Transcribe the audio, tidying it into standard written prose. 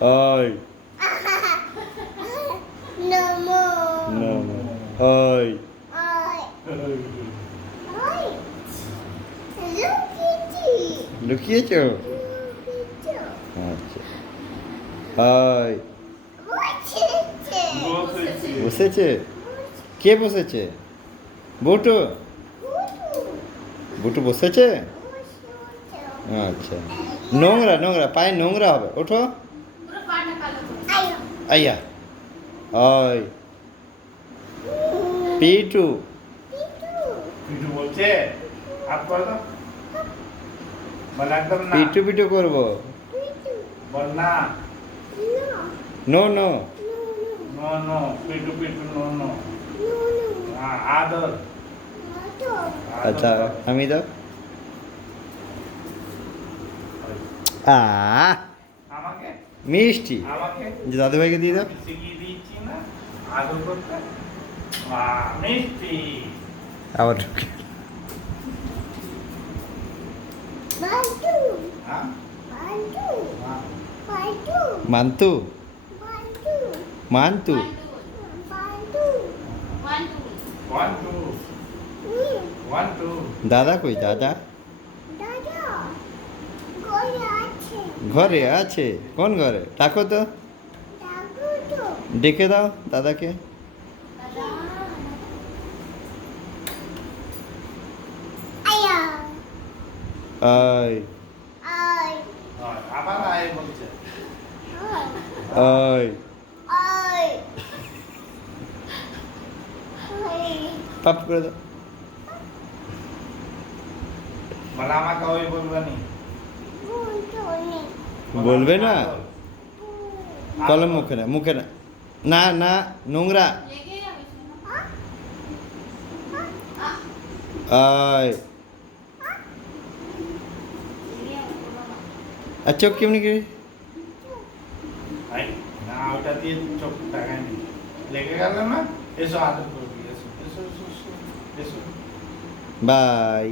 Oi. No more. No, no. Oi. Oi. Oi. লুকিয়েছো? আচ্ছা। High. বসেছে? কে বসেছে? বুটু? বুটু বসেছে? আচ্ছা। নোংরা নোংরা, পায়ে নোংরা হবে। ওঠো। আইয়া। ওই। পিটু। পিটু বলছে হাত করে দাও বল একদম না পিটু পিটু করবো। বল না নো নো। নো নো পিটু পিটু নো নো আদর আচ্ছা, আমি দাও। আমাকে মিষ্টি। আমাকে যে দাদুভাইকে দিয়ে দাও। শিখিয়ে দিচ্ছি না আদর করতে মিষ্টি আবার ঢুকে। হ্যাঁ Mantu. Mantu. One two one two দাদা কই দাদা? ঘরে আছে। কোন ঘরে? ডাকো তো, ডেকে দাও দাদাকে। আয় আবার আয় বলছে আয়। পাপ করে দাও। বলে আমাকে ওই বলবে নি বলবে না? কলম মুখে না, মুখে না। না না, নোংরা। আয়। আর চোখ কেমনি করে? না ওটা দিয়ে চোখ টাকায় নি লেগে গেল না এসো আদর করবি এসো এসো এসো এসো বাই।